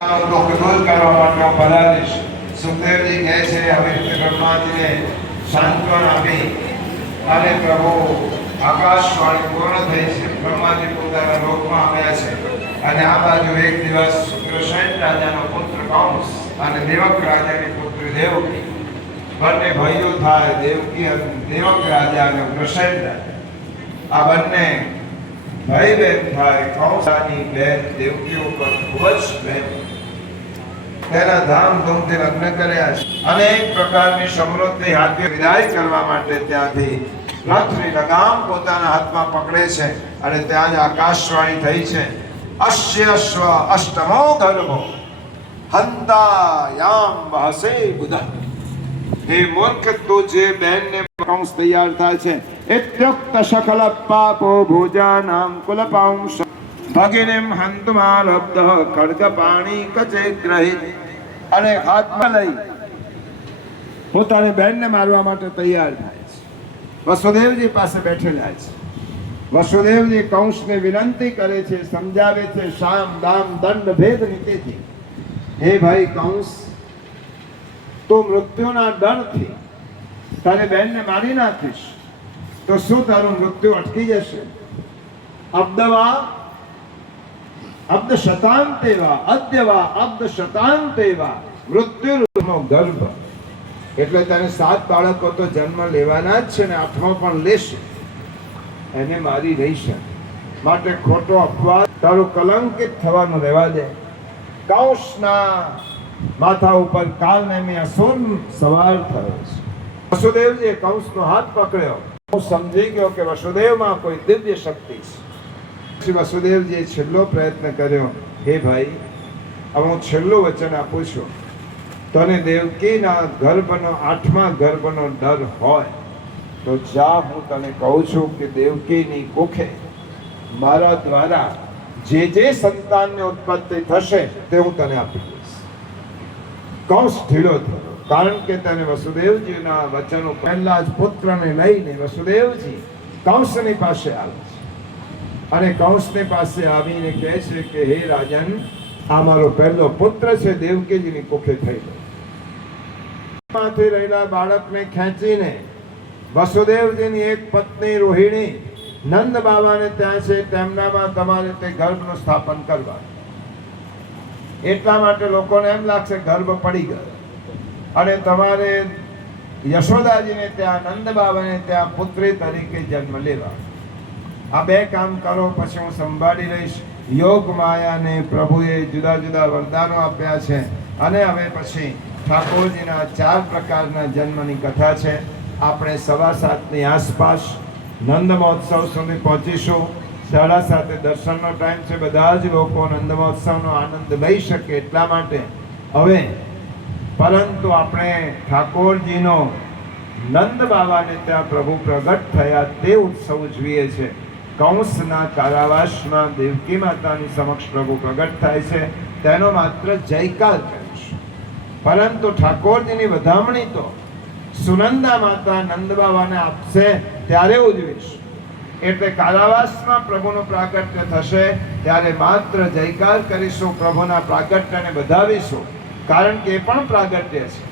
ક્રોધ કરવા માટે પધારીશ. સુખદેવજી કહે છે આવી રીતે બ્રહ્માજીને સાંત્વના આપી અને પ્રભુ આકાશવાણી પૂર્ણ થઈ છે. બ્રહ્માજી પોતાના લોકમાં આવ્યા છે અને આ બાજુ એક દિવસ કૃષ્ણ રાજાનો પુત્ર કંસ અને દેવક રાજાની પુત્રી દેવકી બંને ભાઈઓ થાય. દેવકી અને દેવક રાજા અને કૃષ્ણ આ બંને ભાઈ બહેન થાય. કંસાની બેન દેવકી ઉપર ખૂબ જ પ્રેમ, તેના ધામધૂમથી લગ્ન કર્યા છે. અનેક પ્રકારની સમૃદ્ધિ હાથે વિદાય કરવા માટે ત્યાંથી રથની લગામ પોતાના હાથમાં પકડે છે અને ત્યાં જ આકાશવાણી થઈ છે. અસ્ય સ્વ અષ્ટમો ગર્ભો હંતાયામ વાસે બુધ. હે મૂર્ખ, તું જે બેનને કંસ તૈયાર થાય છે ઇત્યુક્ત સકલ પાપો ભોજાનામ કુલપાંશ ભગિનીમ હંતુમાલબ્ધ ખડગપાણી કચે ગ્રહિત. અને હાથમાં લઈ પોતાની બહેનને મારવા માટે તૈયાર થાય છે. વસુદેવજી પાસે બેઠેલા છે. વસુદેવજી કંસને વિનંતી કરે છે, સમજાવે છે સામ દામ દંડ ભેદ નીતિથી. હે ભાઈ કંસ, તો મૃત્યુના ડરથી તારી બહેનને મારી નાખીશ તો શું તારું મૃત્યુ અટકી જશે? અબ્દવા અબ્દ શતાંતેવા અદ્યવા અબ્દ શતાંતેવા મૃત્યુનો ગર્ભ. એટલે તને 7 બાળકો તો જન્મ લેવાના જ છે ને 8મો પણ લેશે. એને મારી રહીશ માટે ખોટો અપવાદ, તારું કલંકિત થવાનું રહેવા દે. કંસના માથા ઉપર કાલનેમી અસુર સવાર થયો છે. વસુદેવજીએ કંસનો હાથ પકડ્યો. હું સમજી ગયો કે વસુદેવમાં કોઈ દિવ્ય શક્તિ છે. પછી વસુદેવજીએ છેલ્લો પ્રયત્ન કર્યો. હે ભાઈ, હવે હું છેલ્લું વચન આપું છું. તને દેવકીના ગર્ભનો 8મા ગર્ભનો ડર હોય તો જા, હું તને કહું છું કે દેવકીની કુખે મારા દ્વારા જે જે સંતાનની ઉત્પત્તિ થશે તે હું તને આપી દઈશ. કંસ ઢીલો થયો, કારણ કે તેને વસુદેવજીના વચનો પહેલા જ પુત્રને લઈને વસુદેવજી કંસની પાસે આવે છે અને કંસની પાસે આવીને કહે છે કે હે રાજન, આ મારો પહેલો પુત્ર છે, દેવકીજીની કુખે થયેલો. માંથી રહેલા બાળકને ખેંચીને વસુદેવજીની એક પત્ની રોહિણી નંદ બાબાને ત્યાં છે, તેમનામાં તમારે તે ગર્ભનું સ્થાપન કરવા. એટલા માટે લોકોને એમ લાગશે ગર્ભ પડી ગયો અને તમારે યશોદાજીને ત્યાં નંદ બાબાને ત્યાં પુત્રી તરીકે જન્મ લેવા. આ 2 કામ કરો, પછી હું સંભાળી રહીશ. યોગ માયાને પ્રભુએ જુદા જુદા વરદાનો આપ્યા છે અને હવે પછી ઠાકોરજીના 4 પ્રકારના જન્મની કથા છે. આપણે 7:15ની આસપાસ નંદ મહોત્સવ સુધી પહોંચીશું. 7:30 દર્શનનો ટાઈમ છે. બધા જ લોકો નંદ મહોત્સવનો આનંદ લઈ શકે એટલા માટે હવે, પરંતુ આપણે ઠાકોરજીનો નંદ બાબાને ત્યાં પ્રભુ પ્રગટ થયા તે ઉત્સવ ઉજવીએ છીએ. કંસના કારાવાસમાં દેવકી માતાની સમક્ષ પ્રભુ પ્રગટ થાય છે, તેનો માત્ર જયકાર કરીશ. પરંતુ ઠાકોરજીની વધામણી તો સુનંદા માતા નંદ બાબાને આપશે ત્યારે ઉજવીશ. એટલે કારાવાસમાં પ્રભુનું પ્રાગટ્ય થશે ત્યારે માત્ર જયકાર કરીશું, પ્રભુના પ્રાગટ્યને વધાવીશું, કારણ કે એ પણ પ્રાગટ્ય છે.